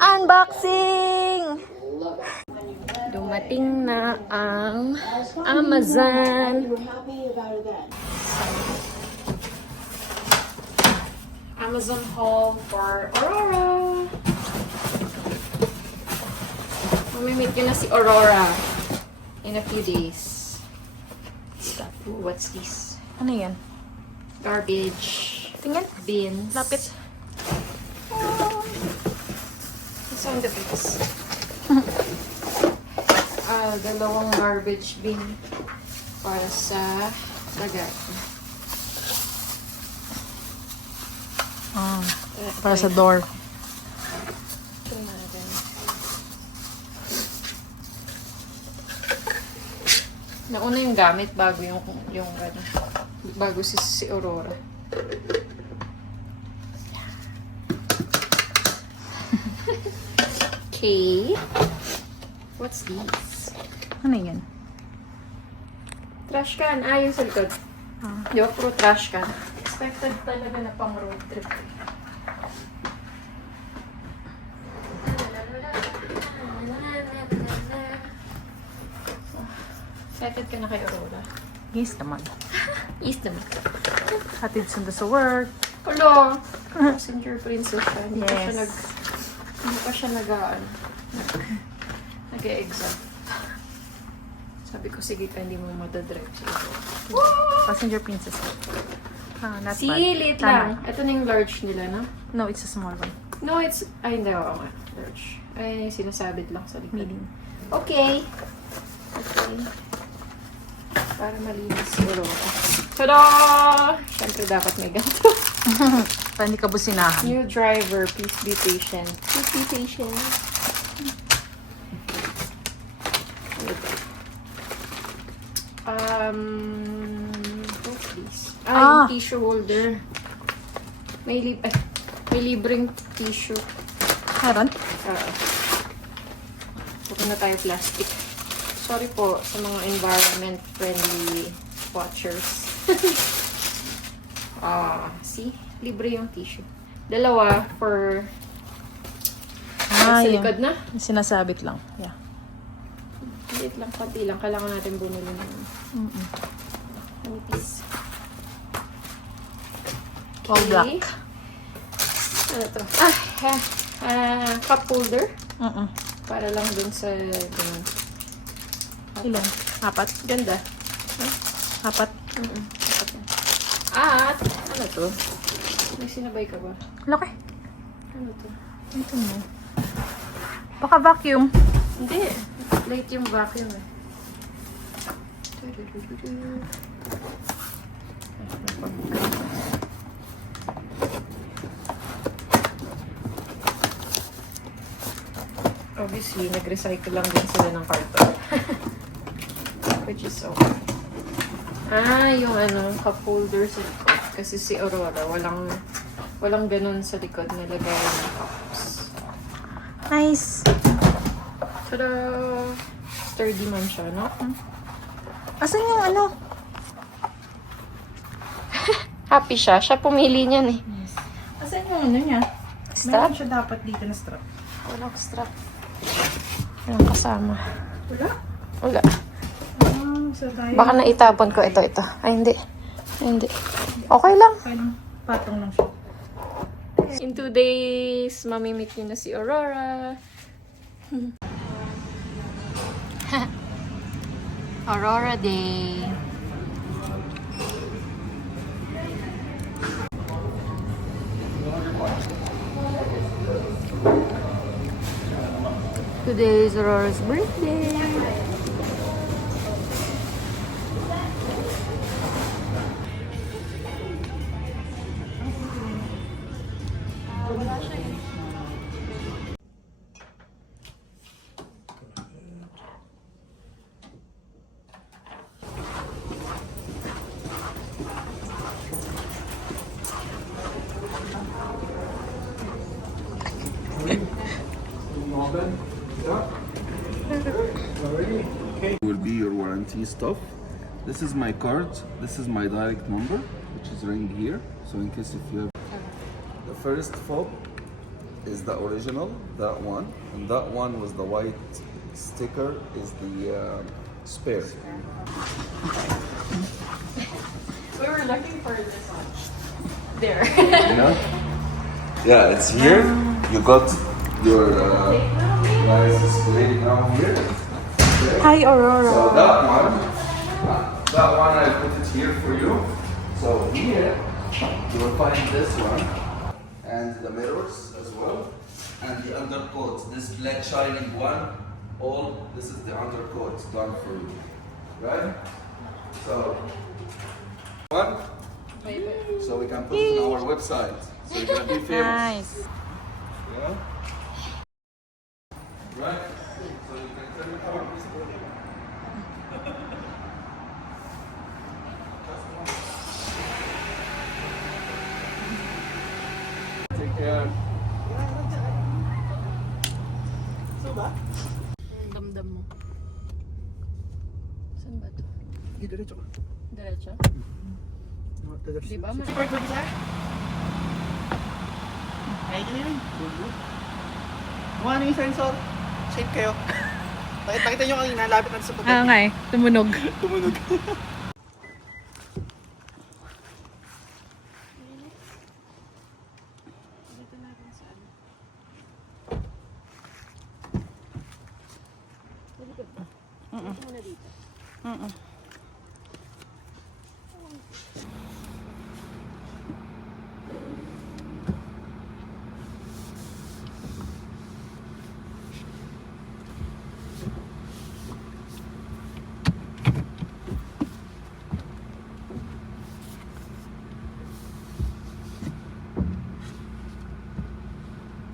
Unboxing! Dumating na ang Amazon. Amazon haul for Aurora. Mamimit ko na si Aurora in a few days. Ooh, what's this? Ano yan? Garbage. Tingnan. Bins. Lapit. What's on the bins? Dalawang garbage bin para sa dagat. Para sa door. Nauna yung gamit bago yung ano, bago si Aurora. Okay. What's this? Ano yan? Trash can. Yung sa likod. Di ba, puro trash can. Expected talaga na pang road trip. Excited ka na kay Aurora? Yes naman. Yes naman. Hatid sundo sa work. Hello! Passenger princess siya. Hindi Yes. pa siya nag-exam. Sabi ko, sige ka, hindi mo madadrive. Passenger princess. Not bad. Silit lang. Ito na yung large nila, no? No, it's a small one. No, it's... Ay, hindi ako nga. Large. Ay, sinasabit lang sa likod. Medium. Okay. Okay. Para malinis siguro. Tada! Siyempre dapat may ganito. Para hindi ka businahan. New driver, please be patient. Please be patient. What's this? Yung tissue holder. May libreng tissue. Meron? Huwag na tayo plastic. Sorry po sa mga environment-friendly watchers. See? Libre yung tissue. Dalawa for... sa likod na. Yung sinasabit lang. Yeah. Liit lang, pati lang. Kailangan natin bumili ng manipis. All black. Ano to? Cup holder. Para lang dun sa... Ilan? 4? Ganda. 4? At, ano to? May sinabay ka ba? Laki. Ano to? Ito mo. Baka vacuum. Hindi. Late yung vacuum eh. Obviously, nag-recycle lang din sila ng carton. Which is okay. Yung cup holder sa likod. Kasi si Aurora, walang ganun sa likod na lagayan ng cups. Nice. Tada! Sturdy man siya, no? Asan yung ano? Happy siya. Siya pumili niyan eh. Yes. Asan yung ano niya? Strap? Meron siya dapat dito na strap. Walang strap. Walang kasama. Wala. So tayo. Baka naitapon ko ito. Ay, hindi. Hindi. Okay lang. Parang patong lang siya. In 2 days, mamimit niyo na si Aurora. Aurora Day. Today is Aurora's birthday. Will be your warranty stuff. This is my card. This is my direct number, which is right here. So in case if you have the first fob, is the original, that one, and that one was the white sticker is the spare. We were looking for this one. There. You know? Yeah, it's here. You got your license plate down here. Hi, Aurora. So that one I put it here for you. So here you will find this one and the mirrors as well and the undercoat. This black shining one, all this is the undercoat done for you, right? So one, so we can put it on our website. So you're gonna be famous. Nice. Yeah. Right. So you can tell me how. Take care. Damdam mo. Saan ba ito? Diretso ka. Diretso? Diretso. Di ba? Super good, sir. Ay, ito na yun. Kung ano yung sensor, safe kayo. Pakita nyo kanina, lapit natin sa puti. nga eh. Tumunog. Tumunog.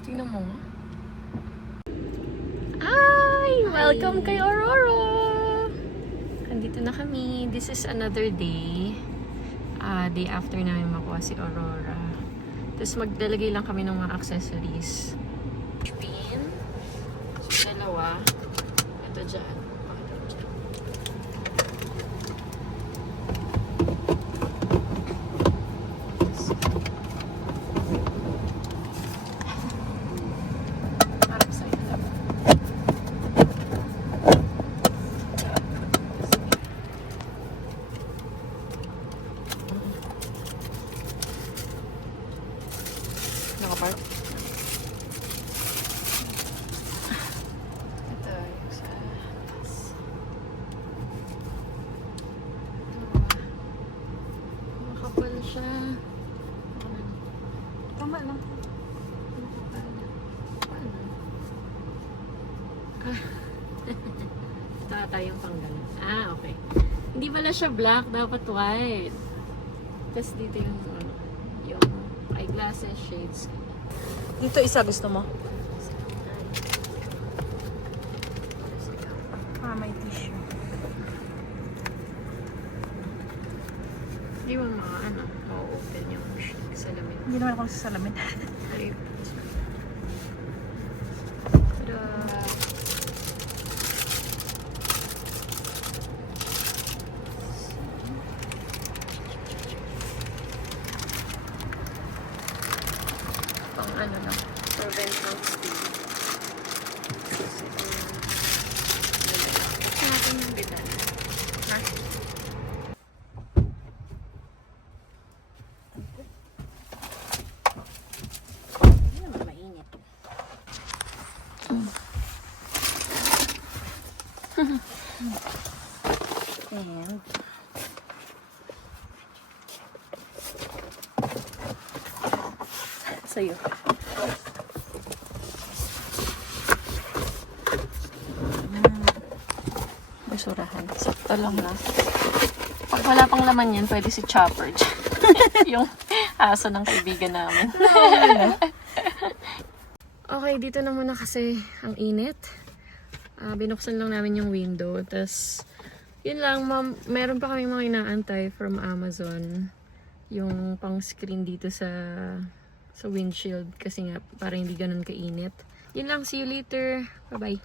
Tingnan mo. Ay! Welcome kay Aurora! Andito na kami. This is another day. Day after namin makuha si Aurora. Tapos maglalagay lang kami ng mga accessories. Pin. Dalawa. Ito dyan. Ito dyan. Harap sa'yo lang. Nakapark? Ito yung sa taas. Makapal siya. Tama lang. Makapal. Paano? Ito tayong panggalan. Okay. Hindi pala siya black, dapat white. Tapos dito yung eyeglasses, shades. Dito isa gusto mo? May tissue. Hindi mo ma-open yung salamin. Hindi naman ako sa salamin. Ay, tada! Pang ano lang, prevent ng speed. Ito natin yung bitan. Ha? Hindi naman mainit. And sa'yo. Basurahan. Sakto lang na. Pag wala pang laman yan, pwede si Chopper. Yung aso ng kaibigan namin. Okay, dito na muna kasi ang init. Binuksan lang namin yung window. Tapos, yun lang, meron pa kami mga inaantay from Amazon. Yung pang screen dito sa windshield. Kasi nga, para hindi ganun kainit. Yun lang, see you later. Bye-bye.